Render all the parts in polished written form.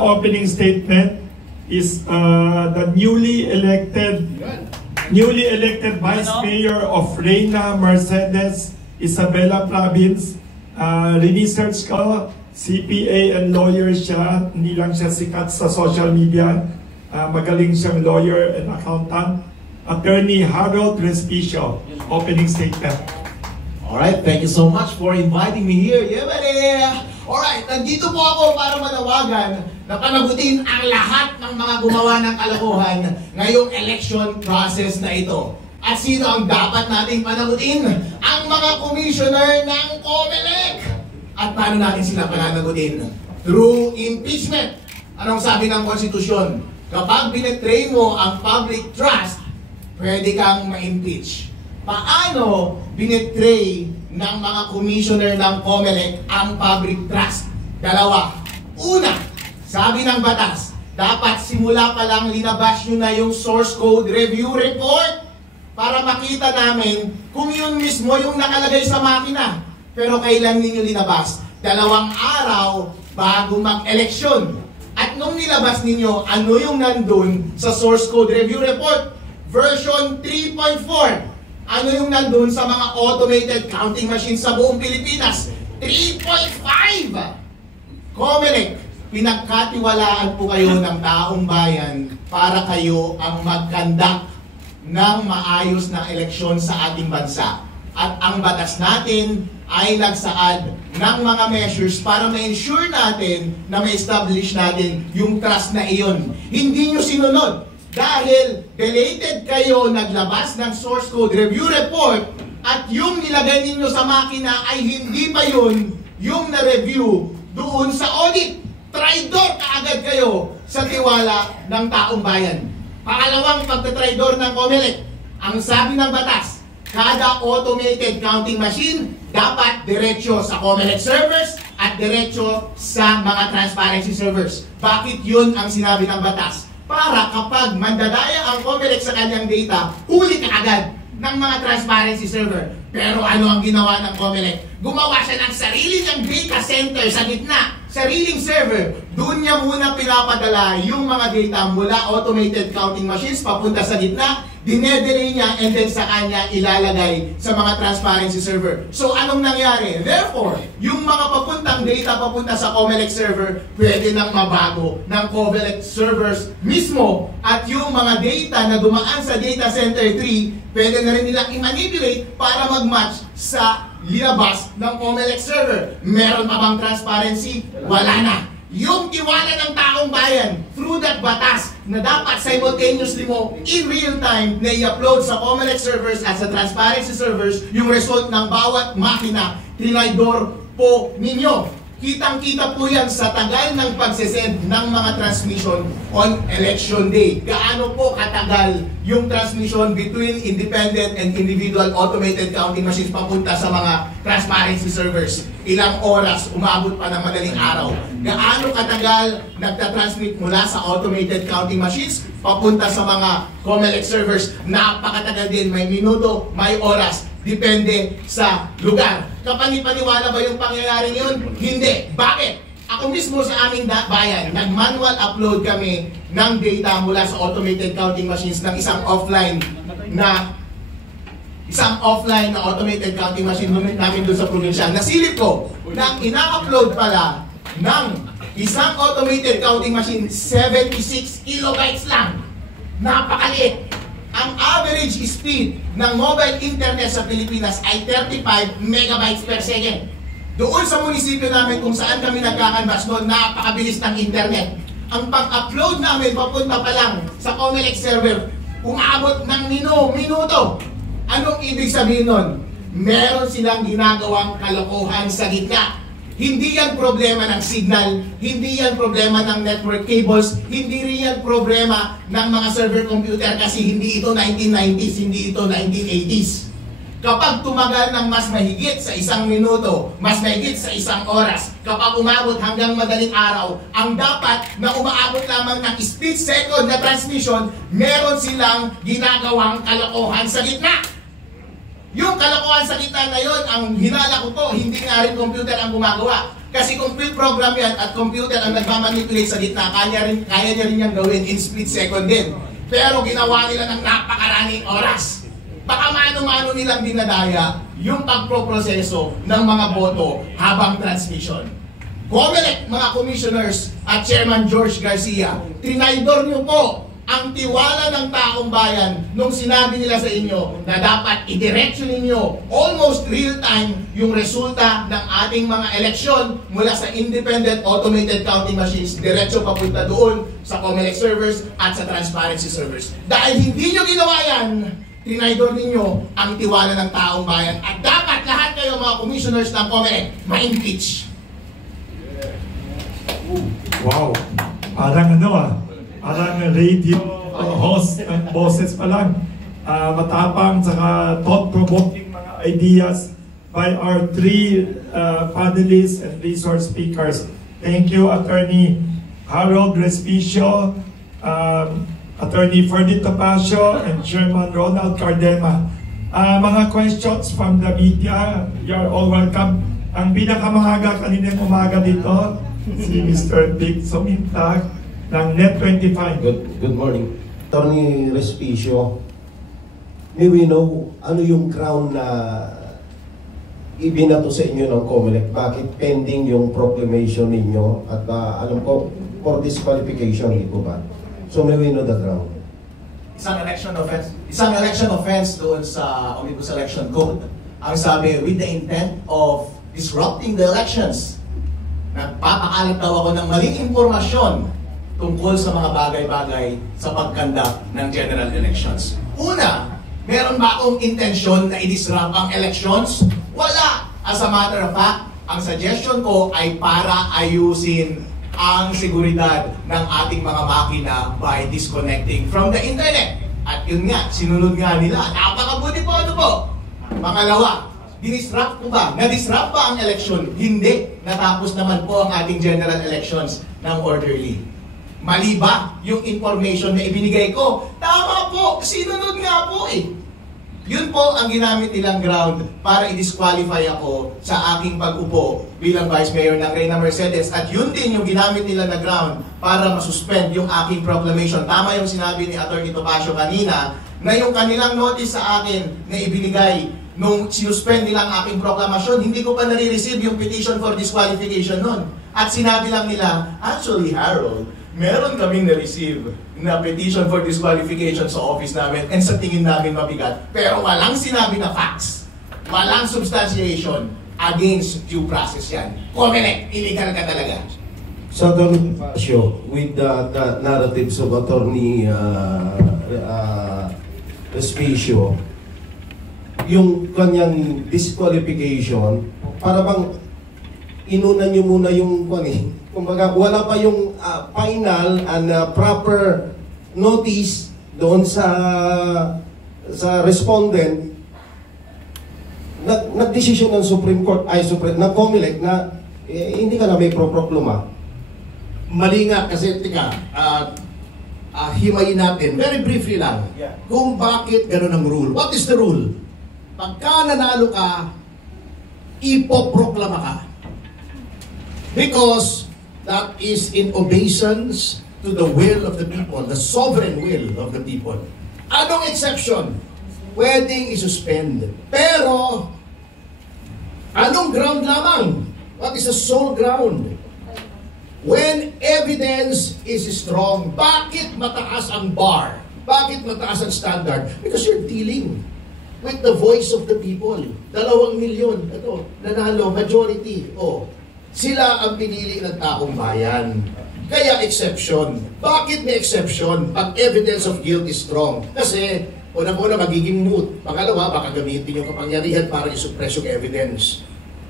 opening statement is the newly elected Vice Mayor of Reyna, Mercedes, Isabela Province. Research ko, CPA and lawyer siya, hindi lang siya sikat sa social media. Magaling siyang lawyer and accountant. Attorney Harold Respicio, opening statement. Alright, thank you so much for inviting me here. Alright, nandito po ako para manawagan na panagutin ang lahat ng mga gumawa ng kalokohan ngayong election process na ito. At sino ang dapat nating panagutin? Ang mga commissioner ng COMELEC. At paano natin sila pananagutin? Through impeachment. Anong sabi ng konstitusyon? Kapag binetray mo ang public trust, pwede kang ma-impeach. Paano binetray ng mga commissioner ng COMELEC ang public trust? Dalawa. Una, sabi ng batas, dapat simula pa lang linabas nyo na yung source code review report para makita namin kung yun mismo yung nakalagay sa makina. Pero kailan ninyo linabas? 2 araw bago mag-eleksyon. At nung nilabas ninyo, ano yung nandun sa source code review report? Version 3.4. Ano yung nandun sa mga automated counting machines sa buong Pilipinas? 3.5. COMELEC, pinagkatiwalaan po kayo ng taong bayan para kayo ang mag-conduct ng maayos na eleksyon sa ating bansa. At ang batas natin ay nagsaad ng mga measures para ma-ensure natin na ma-establish natin yung trust na iyon. Hindi nyo sinunod dahil belated kayo naglabas ng source code review report at yung nilagay ninyo sa makina ay hindi pa yun yung na-review doon sa audit. Traidor kaagad kayo sa tiwala ng taong bayan. Pangalawang pagtatraidor ng COMELEC, ang sabi ng batas, kada automated counting machine dapat diretso sa COMELEC servers at diretso sa mga transparency servers. Bakit yun ang sinabi ng batas? Para kapag mandadaya ang COMELEC sa kanyang data, huli ka agad ng mga transparency server. Pero ano ang ginawa ng COMELEC? Gumawa siya ng sarili niyang data center sa gitna, sariling server. Doon niya muna pinapadala yung mga data mula automated counting machines papunta sa gitna, dinedelay niya and then sa kanya ilalagay sa mga transparency server. So anong nangyari? Therefore, yung mga papuntang data papunta sa COMELEC server, pwede nang mabago ng COMELEC servers mismo. At yung mga data na dumaan sa data center 3, pwede na rin nilang i-manipulate para mag-match sa linabas ng COMELEC server. Meron pa bang transparency? Wala na. Yung tiwala ng taong bayan through that batas na dapat simultaneously mo in real time na i-upload sa COMELEC servers at sa transparency servers yung result ng bawat makina, trinaidor po ninyo. Kitang-kita po yan sa tagal ng pagsesend ng mga transmission on election day. Gaano po katagal yung transmission between independent and individual automated counting machines papunta sa mga transparency servers? Ilang oras, umabot pa ng madaling araw. Gaano katagal nagtatransmit mula sa automated counting machines papunta sa mga COMELEC servers? Napakatagal din, may minuto, may oras. Depende sa lugar. Kapani-paniwala ba yung pangyayaring yun? Hindi. Bakit? Ako mismo sa aming bayan, nag-manual upload kami ng data mula sa automated counting machines ng isang offline na automated counting machine namin doon sa probinsya. Nasilip ko na ina-upload pala ng isang automated counting machine 76 kilobytes lang. Napakaliit. Ang average speed ng mobile internet sa Pilipinas ay 35 megabytes per second. Doon sa munisipyo namin kung saan kami nagkakanvas noon, napakabilis ng internet. Ang pag-upload namin papunta pa lang sa COMELEC server, umabot ng minuto. Anong ibig sabihin nun? Meron silang ginagawang kalokohan sa gitna. Hindi yan problema ng signal, hindi yan problema ng network cables, hindi rin yan problema ng mga server computer kasi hindi ito 1990s, hindi ito 1980s. Kapag tumagal ng mas mahigit sa 1 minuto, mas mahigit sa 1 oras, kapag umabot hanggang madaling araw, ang dapat na umaabot lamang ng split second na transmission, meron silang ginagawang kalokohan sa gitna. Yung kalokohan sa gitna na yon, ang hinala ko po, hindi nga rin computer ang gumagawa. Kasi kung field program yan at computer ang nagmamanipulate sa gitna, kaya niya rin yan gawin in split second din. Pero ginawa nila ng napakaraming oras. Baka mano-mano nilang dinadaya yung pagproproseso ng mga boto habang transmission. Comelec, mga commissioners at Chairman George Garcia, trinaydor niyo po ang tiwala ng taong bayan nung sinabi nila sa inyo na dapat idiretso ninyo almost real-time yung resulta ng ating mga eleksyon mula sa independent automated counting machines diretso papunta doon sa Comelec servers at sa transparency servers. Dahil hindi nyo ginawa yan, trinaydor ninyo ang tiwala ng taong bayan at dapat lahat kayo mga commissioners ng Comelec ma-impeach. Wow! Parang parang radio host ng boses pa lang. Matapang saka thought-provoking mga ideas by our three panelists and resource speakers. Thank you, Attorney Harold Respicio, Attorney Ferdy Topacio, and Chairman Ronald Cardema. Mga questions from the media, you're all welcome. Ang pinakamaga kaninang umaga dito, si Mr. Vic Sumintag ng Net25. Good morning. Attorney Respicio, may we know ano yung crown na ibinato sa inyo ng Comelec? Bakit pending yung proclamation ninyo? At alam ko, for disqualification, di po ba? So may we know the crown? Isang election offense doon sa Omnibus Election Code. Ang sabi, with the intent of disrupting the elections. Nagpapakalat daw ako ng maling impormasyon tungkol sa mga bagay-bagay sa pagkanda ng general elections. Una, meron ba akong intensyon na i-disrupt ang elections? Wala! As a matter of fact, ang suggestion ko ay para ayusin ang seguridad ng ating mga makina by disconnecting from the internet. At yun nga, sinunod nga nila. Napakabuti po, ano po? Pangalawa, dinisrupt po ba? Na-disrupt ba ang election? Hindi. Natapos naman po ang ating general elections ng orderly. Mali ba yung information na ibinigay ko? Tama po, sinunod nga po eh. Yun po ang ginamit nilang ground para i-disqualify ako sa aking pag-upo bilang Vice Mayor ng Reyna Mercedes. At yun din yung ginamit nila na ground para masuspend yung aking proclamation. Tama yung sinabi ni Atty. Topacio kanina na yung kanilang notice sa akin na ibinigay nung sinuspend nila ang aking proklamasyon, hindi ko pa nare-receive yung petition for disqualification nun. At sinabi lang nila, actually Harold, meron kaming na-receive na petition for disqualification sa office namin and sa tingin namin mabigat. Pero walang sinabi na facts. Walang substantiation against due process yan. Comelec, illegal ka talaga. So, Attorney Topacio, with the narratives of Attorney Respicio, yung kanyang disqualification, para bang inuna nyo muna yung kumbaga wala pa yung final and proper notice doon sa respondent, nag-decision ng Supreme Court, ng Comelec na hindi ka na may proproklama. Mali nga kasi, himayin natin, very briefly lang, kung bakit ganun ang rule. What is the rule? Pagka nanalo ka, ipoproklama ka. Because that is in obeisance to the will of the people, the sovereign will of the people. Anong exception? Pwedeng isuspend. Pero, anong ground lamang? What is the sole ground? When evidence is strong, bakit mataas ang bar? Bakit mataas ang standard? Because you're dealing with the voice of the people. 2 milyon, ito, nanalo, majority. Sila ang pinili ng taong bayan. Kaya exception. Bakit may exception? Pag evidence of guilt is strong. Kasi, unang-una magiging moot. Pangalawa, baka gamitin yung kapangyarihan para i-suppress yung evidence.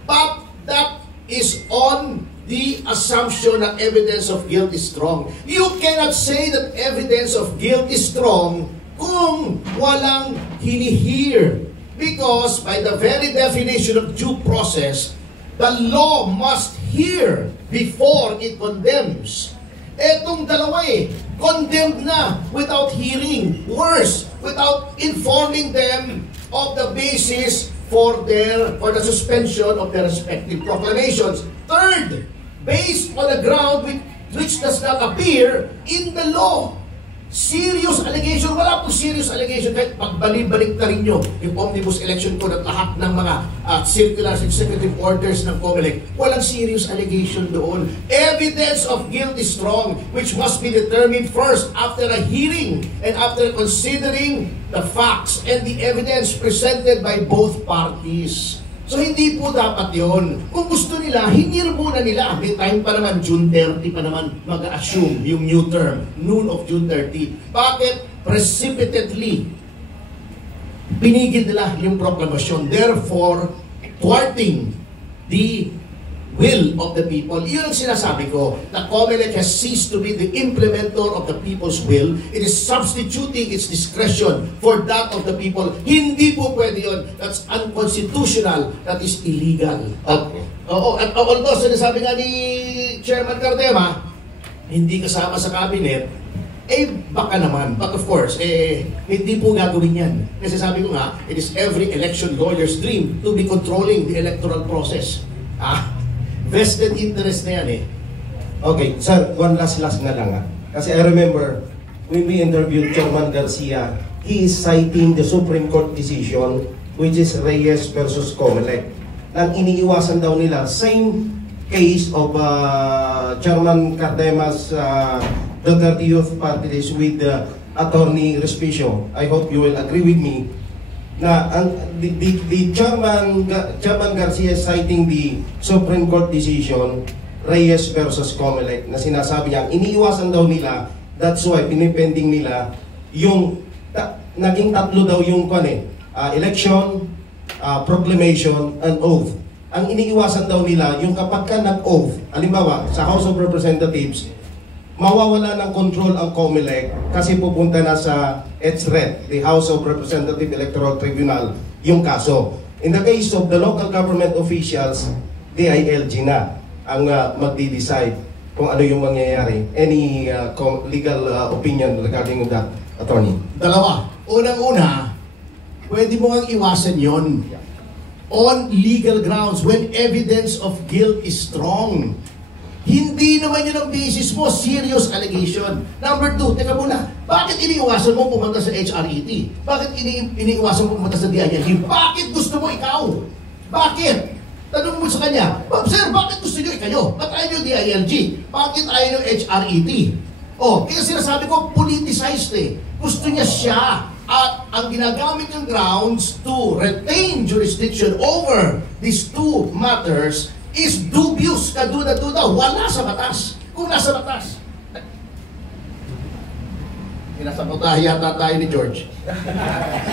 But that is on the assumption that evidence of guilt is strong. You cannot say that evidence of guilt is strong kung walang hinihear. Because by the very definition of due process, the law must hear before it condemns. Etong dalawa condemned na without hearing. Worse, without informing them of the basis for the suspension of their respective proclamations. Third, based on a ground which does not appear in the law. Serious allegation. Wala po serious allegation. Kahit pagbalik-balik na rin nyo yung Omnibus Election Code at lahat ng mga circulars, executive orders ng COMELEC, walang serious allegation doon. Evidence of guilt is strong, which must be determined first after a hearing and after considering the facts and the evidence presented by both parties. So hindi po dapat yon. Kung gusto nila, hinir muna nila. May time pa naman, June 30 pa naman mag-assume yung new term, noon of June 30. Bakit? Precipitately, pinigil nila yung proklamasyon. Therefore, thwarting the will of the people. Iyon ang sinasabi ko. The COMELEC has ceased to be the implementer of the people's will. It is substituting its discretion for that of the people. Hindi po pwede yun. That's unconstitutional. That is illegal. At although sinasabi nga ni Chairman Cardema, hindi kasama sa cabinet, baka naman. But of course, hindi po gagawin yan. Kasi sabi ko nga, it is every election lawyer's dream to be controlling the electoral process. Vested interest na yan Okay, sir, one last na lang. Kasi I remember, when we interviewed Chairman Garcia, he is citing the Supreme Court decision, which is Reyes versus COMELEC. Nang iniiwasan daw nila, same case of Chairman Cardema's Duterte Youth Party List with Attorney Respicio. I hope you will agree with me na the Chairman Garcia citing the Supreme Court decision Reyes versus COMELEC na sinasabi niya iniiwasan daw nila, that's why pinipending nila yung naging tatlo daw yung election, proclamation, and oath. Ang iniiwasan daw nila yung kapag ka nag-oath, halimbawa sa House of Representatives, mawawala ng control ang COMELEC kasi pupunta na sa HRET, the House of Representative Electoral Tribunal, yung kaso. In the case of the local government officials, DILG na ang magdi-decide kung ano yung mangyayari. Any legal opinion regarding that, Attorney? Dalawa. Unang-una, pwede mo ang iwasan yon on legal grounds when evidence of guilt is strong. Hindi naman yun ang basis mo, serious allegation. Number two, teka muna, bakit iniiwasan mo pumunta sa HRET? Bakit iniiwasan mo pumunta sa DILG? Bakit gusto mo ikaw? Bakit? Tanong mo sa kanya, sir, bakit gusto nyo ikayo? Ba't ayaw nyo DILG? Bakit ayaw nyo HRET? Kaya sinasabi ko, politicized Gusto niya siya. At ang ginagamit ng grounds to retain jurisdiction over these two matters is dubious, kaduda-duda, wala sa batas. Kung nasa batas. Pinasabotahe yata tayo ni George.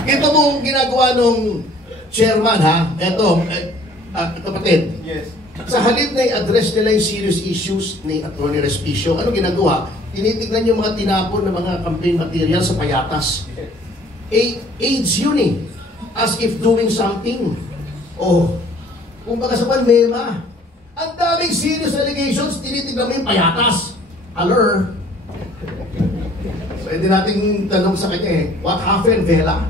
Ito mong ginagawa nung chairman, Ito, kapatid. Yes. Sa halip na i-address nila yung serious issues ni Atty. Respicio, ano ginagawa? Tinitignan yung mga tinapon ng mga campaign material sa payatas. AIDS yun as if doing something. Kung baka sa Panmema, ang daming serious allegations, tinitignan mo yung payatas. Alert. Pwede nating tanong sa kanya what happened, Vela?